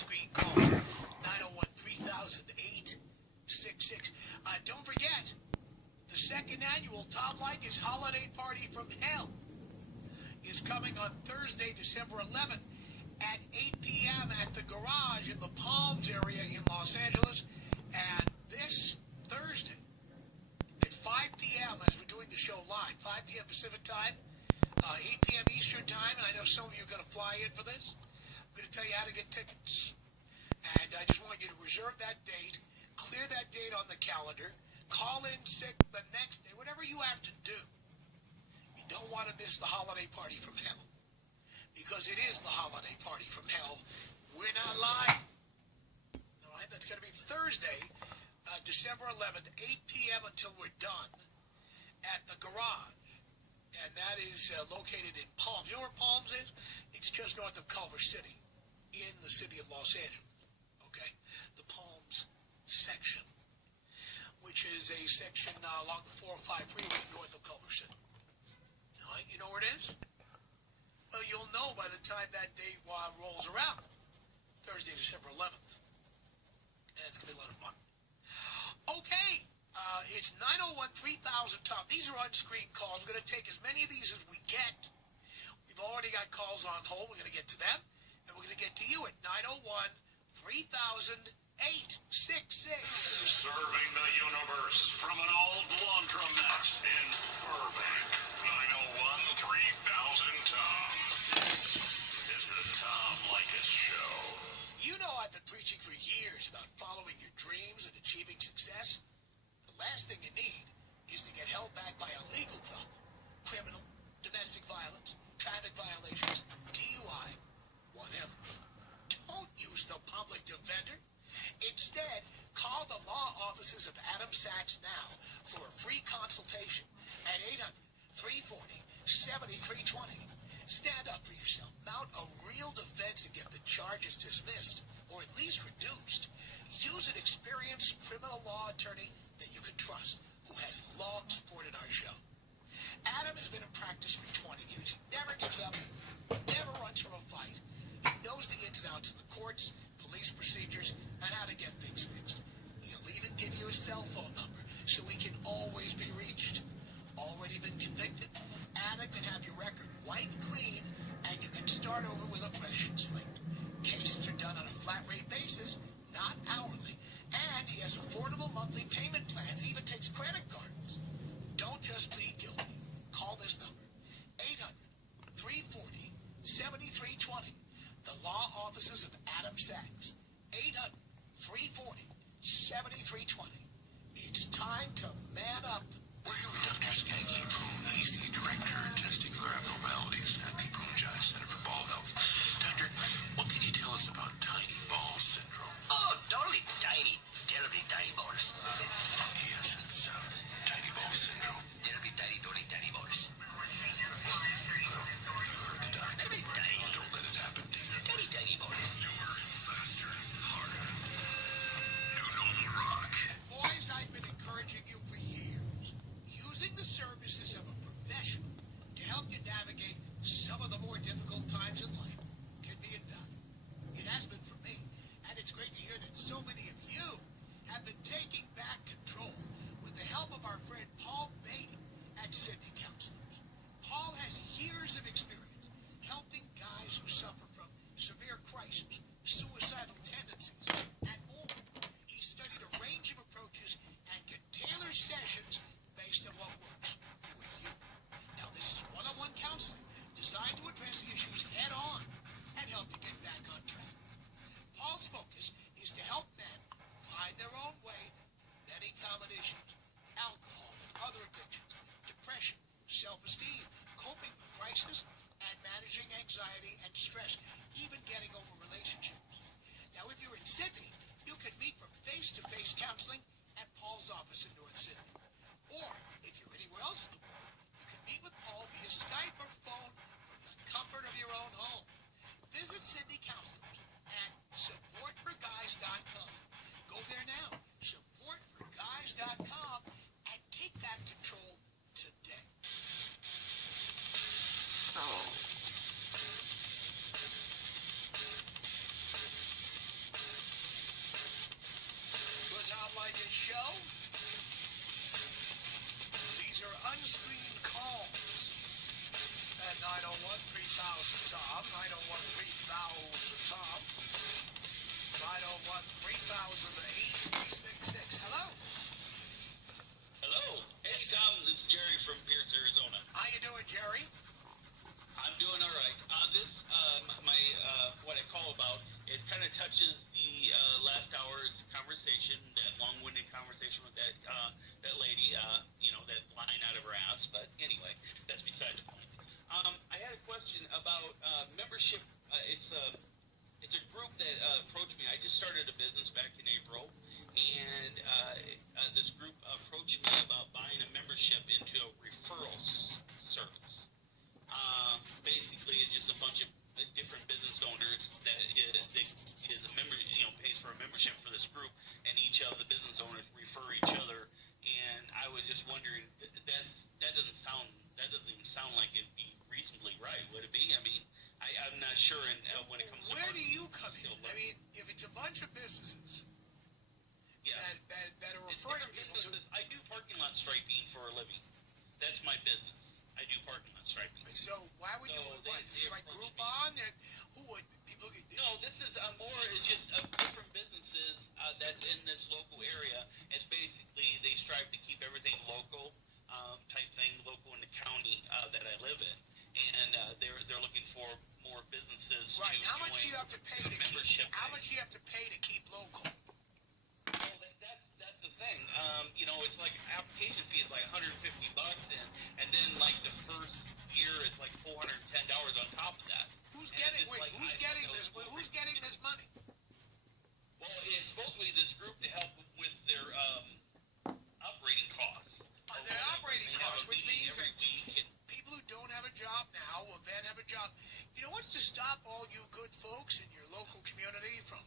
on-screen calls. 901-3000-866. Don't forget, the second annual Tom Leykis Holiday Party from Hell is coming on Thursday, December 11th at 8 p.m. at the Garage in the Palms area in Los Angeles. And this Thursday at 5 p.m. as we're doing the show live, 5 p.m. Pacific time, 8 p.m. Eastern time, and I know some of you are going to fly in for this. I'm going to tell you how to get tickets. And I just want you to reserve that date, clear that date on the calendar, call in sick the next day, whatever you have to do. You don't want to miss the holiday party from hell, because it is the holiday party from hell. We're not lying. All right, that's going to be Thursday, December 11th, 8 p.m. until we're done at the Garage. And that is located in Palms. You know where Palms is? It's just north of Culver City in the city of Los Angeles. Okay? The Palms section, which is a section along the 405 freeway north of Culver City. All right? You know where it is? Well, you'll know by the time that date rolls around. Thursday, December 11th. And it's going to be a lot of fun. Okay. It's 901-3000-TOM. These are on-screen calls. We're going to take as many of these as we get. We've already got calls on hold. We're going to get to them. And we're going to get to you at 901-3000-866. Serving the universe from an old laundromat in Burbank. 901-3000-TOM. This is the Tom Leykis Show. You know I've been preaching for years about following your dreams and achieving success. The last thing you need is to get held back by a legal problem. Criminal, domestic violence, traffic violations, DUI, whatever. Don't use the public defender. Instead, call the law offices of Adam Sachs now for a free consultation at 800-340-7320. Stand up for yourself. Mount a real defense and get the charges dismissed, or at least reduced. Use an experienced criminal law attorney that you can trust, who has long supported our show. Adam has been in practice for 20 years. He never gives up, never runs from a fight. He knows the ins and outs of the courts, police procedures, and how to get things fixed. He'll even give you a cell phone number so he can always be reached. Already been convicted? Adam can have your record wiped clean, and you can start over with a fresh slate. Cases are done on a flat rate basis, not hourly, and he has affordable monthly payment plans. He even takes credit cards. Don't just plead guilty. Call this number, 800-340-7320. The law offices of Adam Sachs, 800-340-7320. It's time to man up. We're here with Dr. Skellington. He's the director of testicular abnormalities at the Brunchai Center for Ball Health. Doctor, what can you tell us about tiny ball syndrome? Oh, totally tiny, terribly tiny balls. Yes, it's tiny ball syndrome. Terribly tiny, tiny balls. Well, you heard the doctor. Terribly tiny. Don't let it happen to you. Tiny, tiny balls. Newer, faster, harder. New Normal Rock. Boys, I've been encouraging you for years. of touches the last hour's conversation, that long-winded conversation with that lady, that line out of her ass. But anyway, that's beside the point. I had a question about membership. It's a group that approached me. I just started a business back in April, and this group approached me about buying a membership into a referral service. Basically, it's just a bunch of different business owners that is a member, pays for a membership for this group, and each of the business owners refer each other. And I was just wondering, that doesn't even sound like it'd be reasonably right, would it be? I mean, I'm not sure. And when it comes to where do you come in? I mean, if it's a bunch of businesses that are referring people to, I do parking lot striping for a living. That's my business. I do parking lot striping. So why would you? What? This is like Groupon? And who would people? No, this is more just different businesses that's in this local area. It's basically they strive to keep everything local, type thing, local in the county that I live in, and they're looking for more businesses. Right. How much do you have to pay to keep? How much do you have to pay to keep local? Well, that's the thing. It's like an application fee is like $150, and then like the first year it's like $410 on top of that. Who's getting this? Who's getting this money? Well, it's supposedly this group to help with their operating costs. Their operating costs, which means that people who don't have a job now will then have a job. You know what's to stop all you good folks in your local community from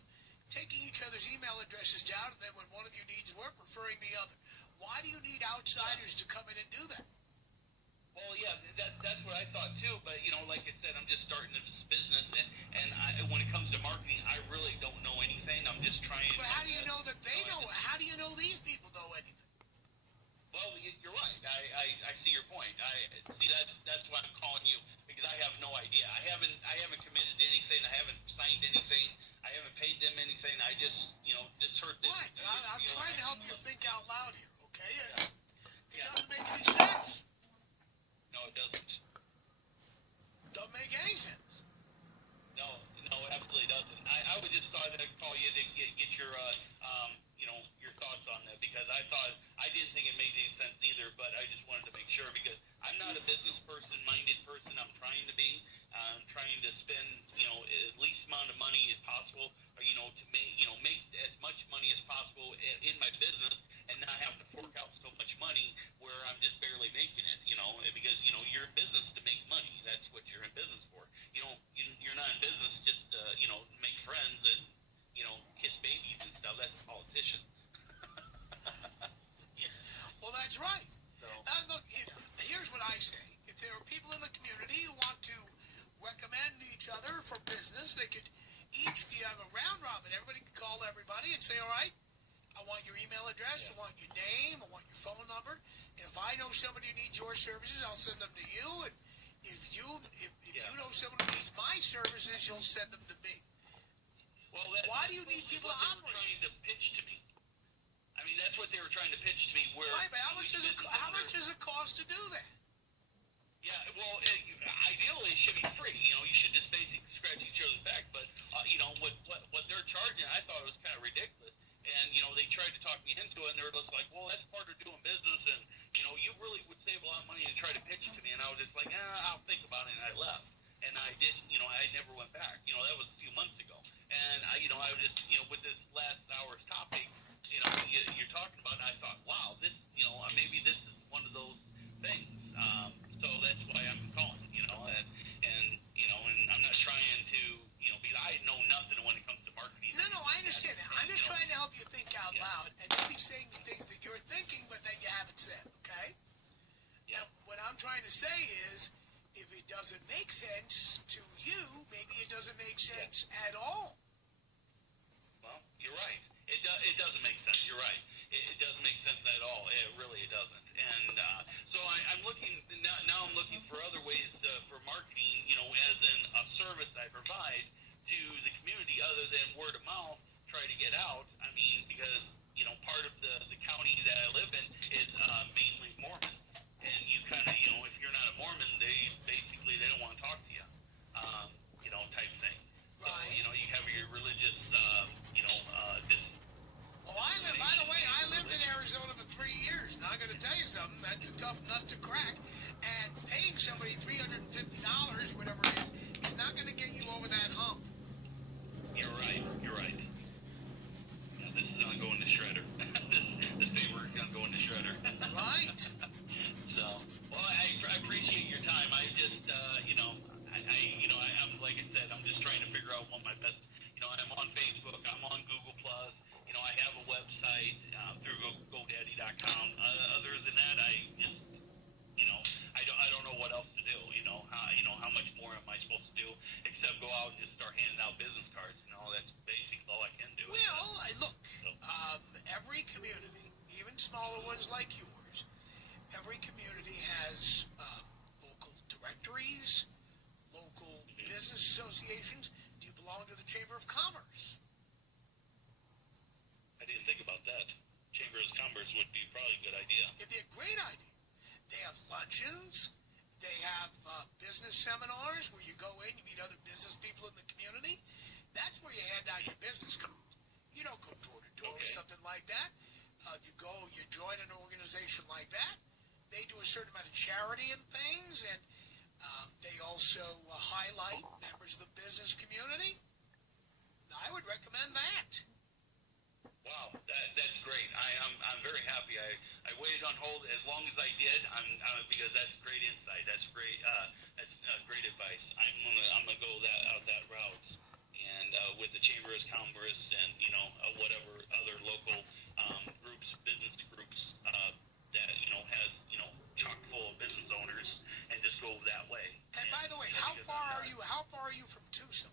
taking each other's email addresses down, and then when one of you needs work, referring the other? Why do you need outsiders to come in and do that? Well, yeah, that's what I thought too. But like I said, I'm just starting this business, and when it comes to marketing, I really don't know anything. I'm just trying. But how do you know that they know? How do you know these people know anything? Well, you're right. I see your point. I see that's why I'm calling you, because I have no idea. I haven't committed to anything. I haven't signed anything. I haven't paid them anything. I just just heard this. Right. I'm trying to help you think out loud here. Okay. It doesn't make any sense. No, it doesn't. Doesn't make any sense. No, it absolutely doesn't. I would just thought I'd call you to get your your thoughts on that, because I didn't think it made any sense either, but I just wanted to make sure, because I'm not a business minded person. I'm trying to be. I'm trying to spend at least amount of money as possible, to make as much money as possible in my business, and not have to fork out so much money where I'm just barely making it. Because you're in business to make money. That's what you're in business for. You're not in business just to make friends and kiss babies and stuff. That's a politician. Yeah. Well, that's right. So, look, here's what I say. If there are people in the community who want to recommend each other for business, they could each have a round robin. Everybody could call everybody and say, all right, I want your email address, I want your name, I want your phone number. And if I know somebody who needs your services, I'll send them to you. And if you know someone who needs my services, you'll send them to me. Well, why do you need people to operate? Trying to pitch to me. I mean, that's what they were trying to pitch to me. Where? Right, but how much does it cost to do that? Yeah, well, ideally it should be free. You should just basically scratch each other's back. But what they're charging, I thought it was kind of ridiculous. And they tried to talk me into it, and they were just like, well, that's part of doing business, and you really would save a lot of money to try to pitch it to me. And I was just like, I'll think about it, and I left. And I didn't. I never went back. That was a few months ago. And I was just, with this last hour's topic, you're talking about, and I thought, wow, this, maybe this is one of those things. So that's why I'm calling, and I'm not trying to, because I know nothing when it comes to marketing. No, I understand that. I'm just trying to help you think out loud and maybe saying the things that you're thinking, but that you haven't said, okay? Yeah. Now, what I'm trying to say is, if it doesn't make sense to you, maybe it doesn't make sense at all. Well, you're right. It doesn't make sense. You're right. It doesn't make sense at all. It really doesn't. And so I'm looking now. I'm looking for other ways for marketing. As in a service I provide to the community, other than word of mouth. Try to get out. I mean, because part of the county that I live in is mainly Mormon, and you kind of if you're not a Mormon, they don't want to talk to you. Type thing. Right. So you have your religious over that hump. You're right. Yeah, this is not going to shredder. this paper is not going to shredder. Right. So, well, I appreciate your time. I just, I'm like I said, I'm just trying to figure out what my best. I'm on Facebook. I'm on Google Plus. I have a website through GoDaddy.com. Other than that, I just, I don't know what else to do. How much more am I supposed to do except go out and just start handing out business cards? That's basically all I can do. Well, look, every community, even smaller ones like yours, every community has local directories, local business associations. Do you belong to the Chamber of Commerce? I didn't think about that. Chamber of Commerce would be probably a good idea. It'd be a great idea. They have luncheons. They have business seminars where you go in, you meet other business people in the community. That's where you hand out your business card. You don't go door to door or something like that. You join an organization like that. They do a certain amount of charity and things, and they also highlight members of the business community. I would recommend that. Wow, that's great. I'm very happy. I waited on hold as long as I did. Because that's great insight. That's great. That's great advice. I'm gonna go that route, and with the Chamber of Commerce and whatever other local groups, business groups that has chock full of business owners, and just go that way. And by the way, how far are you from Tucson?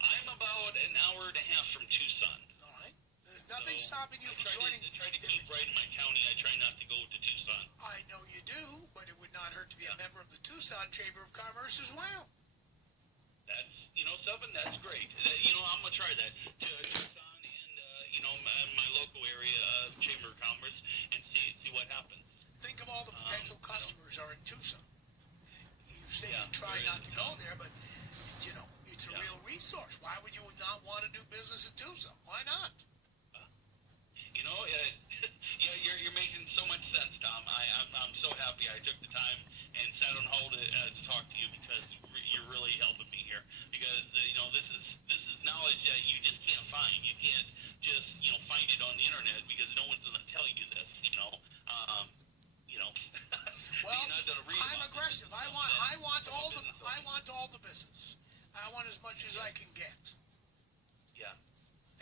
I'm about an hour and a half from Tucson. All right. There's nothing stopping you from joining. I try to keep right in my county. I try not to go to Tucson. I know you do, but it would not hurt to be a member of the Tucson Chamber of Commerce as well. That's something. That's great. I'm gonna try that. Tucson and my local area Chamber of Commerce, and see what happens. Think of all the potential customers are in Tucson. You say you try not to go there, but it's a real resource. Why would you not want to do business in Tucson? Why not? You're making so much sense, Tom. I'm so happy I took the time and sat on hold to talk to you, because you're really helping me here. Because this is knowledge that you just can't find. You can't just find it on the internet, because no one's going to tell you this. Well, you're not going to read. I'm aggressive. I want all the business. I want as much as I can get. Yeah.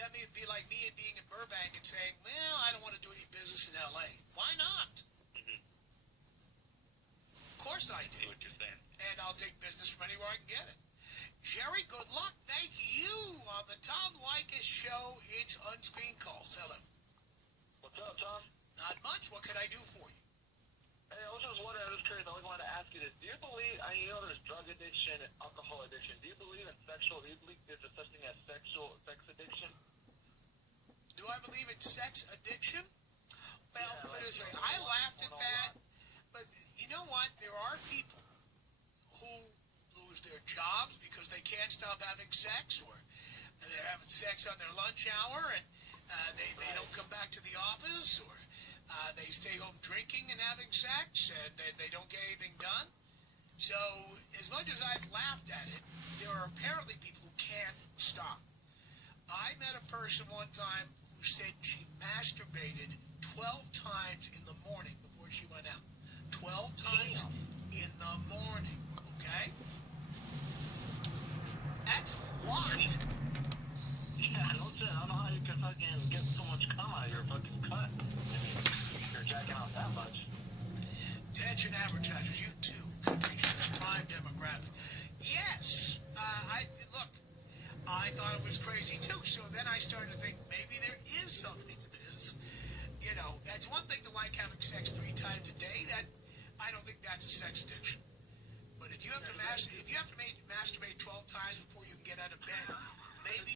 That may be like me being in Burbank and saying, well, I don't want to do any business in L.A. Why not? Mm-hmm. Of course I do. I see what you're saying. And I'll take business from anywhere I can get it. Jerry, good luck. Thank you on the Tom Leykis Show. It's On-Screen Calls. Hello. What's up, Tom? Not much. What can I do for you? Hey, I was just wondering, I was curious, I wanted to ask you this. Do you believe, there's drug addiction and alcohol addiction. Do you believe in there's a such thing as sex addiction? Do I believe in sex addiction? Well, put it this way, I laughed at that, but you know what? There are people who lose their jobs because they can't stop having sex, or they're having sex on their lunch hour, and they don't come back to the office, or they stay home drinking and having sex, and they don't get anything done. So, as much as I've laughed at it, there are apparently people who can't stop. I met a person one time who said she masturbated 12 times in the morning before she went out. 12 times in the morning, okay? That's a lot. Yeah, I don't know how you can fucking get so much cum out of your fucking cut. You're jacking off that much. Attention advertisers, you too can reach this prime demographic. Yes, look, I thought it was crazy too, so then I started to think maybe there is something to this. That's one thing to like having sex 3 times a day.